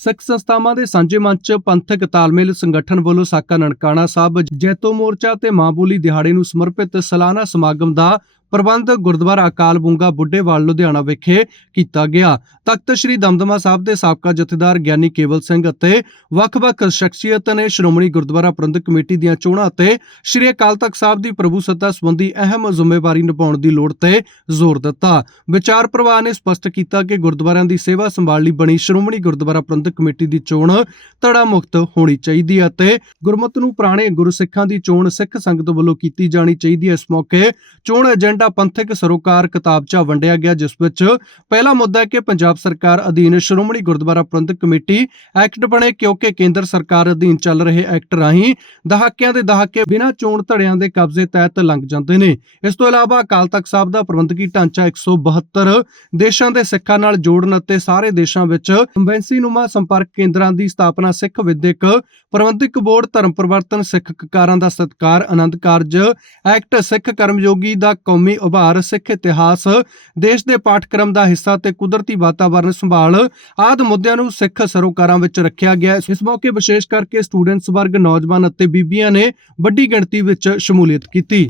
ਸਿੱਖ ਸੰਸਥਾਵਾਂ ਦੇ ਸਾਂਝੇ ਮੰਚ ਪੰਥਕ ਤਾਲਮੇਲ ਸੰਗਠਨ ਵੱਲੋਂ ਸਾਕਾ ਨਨਕਾਣਾ ਸਾਹਿਬ, ਜੈਤੋ ਮੋਰਚਾ ਤੇ ਮਾਂ ਬੋਲੀ ਦਿਹਾੜੇ ਨੂੰ ਸਮਰਪਿਤ ਸਾਲਾਨਾ ਸਮਾਗਮ ਦਾ ਪ੍ਰਬੰਧ ਗੁਰਦੁਆਰਾ ਅਕਾਲ ਬੁੰਗਾ ਬੁੱਢੇਵਾਲ, ਲੁਧਿਆਣਾ ਵਿਖੇ ਕੀਤਾ ਗਿਆ। ਤਖਤ ਸ੍ਰੀ ਦਮਦਮਾ ਸਾਹਿਬ ਦੇ ਸਾਬਕਾ ਜਥੇਦਾਰ ਗਿਆਨੀ ਕੇਵਲ ਸਿੰਘ ਅਤੇ ਵੱਖ-ਵੱਖ ਸ਼ਖਸੀਅਤਾਂ ਨੇ ਸ਼੍ਰੋਮਣੀ ਗੁਰਦੁਆਰਾ ਪ੍ਰਬੰਧਕ ਕਮੇਟੀ ਦੀਆਂ ਚੋਣਾਂ ਅਤੇ ਸ੍ਰੀ ਅਕਾਲ ਤਖਤ ਸਾਹਿਬ ਦੀ ਪ੍ਰਭੂ ਸੱਤਾ ਸੰਬੰਧੀ ਅਹਿਮ ਜ਼ਿੰਮੇਵਾਰੀ ਨਿਭਾਉਣ ਦੀ ਲੋੜ ਤੇ ਜ਼ੋਰ ਦਿੱਤਾ। ਵਿਚਾਰ ਪ੍ਰਵਾਹ ਨੇ ਸਪਸ਼ਟ ਕੀਤਾ ਕਿ ਗੁਰਦੁਆਰਿਆਂ ਦੀ ਸੇਵਾ ਸੰਭਾਲ ਲਈ ਬਣੀ ਸ਼੍ਰੋਮਣੀ ਗੁਰਦੁਆਰਾ ਪ੍ਰਬੰਧਕ ਕਮੇਟੀ ਦੀ ਚੋਣ ਧੜਾ ਮੁਕਤ ਹੋਣੀ ਚਾਹੀਦੀ ਹੈ ਅਤੇ ਗੁਰਮਤ ਨੂੰ ਪੁਰਾਣੇ ਗੁਰਸਿੱਖਾਂ ਦੀ ਚੋਣ ਸਿੱਖ ਸੰਗਤ ਵੱਲੋਂ ਕੀਤੀ ਜਾਣੀ ਚਾਹੀਦੀ ਹੈ। ਇਸ ਮੌਕੇ ਚੋਣ ਏਜੰਟ ਏਜੰਡਾ ਪੰਥਕ ਸਰੋਕਾਰ ਕਿਤਾਬਚਾ ਵੰਡਿਆ ਗਿਆ, ਜਿਸ ਵਿੱਚ ਪਹਿਲਾ ਮੁੱਦਾ ਹੈ ਕਿ ਪੰਜਾਬ ਸਰਕਾਰ ਅਧੀਨ ਸ਼੍ਰੋਮਣੀ ਗੁਰਦੁਆਰਾ ਪ੍ਰਬੰਧਕ ਕਮੇਟੀ ਐਕਟ ਬਣੇ, ਕਿਉਂਕਿ ਕੇਂਦਰ ਸਰਕਾਰ ਅਧੀਨ ਚੱਲ ਰਹੇ ਐਕਟ ਰਾਹੀਂ ਦਹਾਕਿਆਂ ਦੇ ਦਹਾਕੇ ਬਿਨਾਂ ਚੋਣ ਧੜਿਆਂ ਦੇ ਕਬਜ਼ੇ ਤਹਿਤ ਲੰਘ ਜਾਂਦੇ ਨੇ। ਇਸ ਤੋਂ ਇਲਾਵਾ ਅਕਾਲ ਤਖਤ ਸਾਹਿਬ ਦਾ ਪ੍ਰਬੰਧਕੀ ਢਾਂਚਾ 172 ਦੇਸ਼ਾਂ ਦੇ ਸਿੱਖਾਂ ਨਾਲ ਜੋੜਨ ਅਤੇ ਸਾਰੇ ਦੇਸ਼ਾਂ ਵਿੱਚ ਕੰਬੈਂਸੀ ਸੰਪਰਕ ਕੇਂਦਰਾਂ ਦੀ ਸਥਾਪਨਾ ਸਿੱਖ ਵਿਦਿਅਕ ਪ੍ਰਬੰਧਕ ਬੋਰਡ, ਧਰਮ ਪਰਿਵਰਤਨ ਸਿੱਖ ਕਾਰਾਂ ਦਾ ਸਤਕਾਰ, ਆਨੰਦ ਕਾਰਜ ਐਕਟ ਸਿੱਖ ਕਰਮਯੋਗੀ ਦਾ ਕੌਮੀ ਉਭਾਰ, ਸਿੱਖ ਇਤਿਹਾਸ, ਦੇਸ਼ ਦੇ ਪਾਠਕ੍ਰਮ ਦਾ ਹਿੱਸਾ ਤੇ ਕੁਦਰਤੀ ਵਾਤਾਵਰਣ ਸੰਭਾਲ, ਆਦ ਮੁੱਦਿਆਂ ਨੂੰ ਸਿੱਖ ਸਰੋਕਾਰਾਂ ਵਿੱਚ ਰੱਖਿਆ ਗਿਆ ਇਸ ਮੌਕੇ ਵਿਸ਼ੇਸ਼ ਕਰਕੇ ਸਟੂਡੈਂਟਸ ਵਰਗ, ਨੌਜਵਾਨ ਅਤੇ ਬੀਬੀਆਂ ਨੇ ਵੱਡੀ ਗਿਣਤੀ ਵਿੱਚ ਸ਼ਮੂਲੀਅਤ ਕੀਤੀ।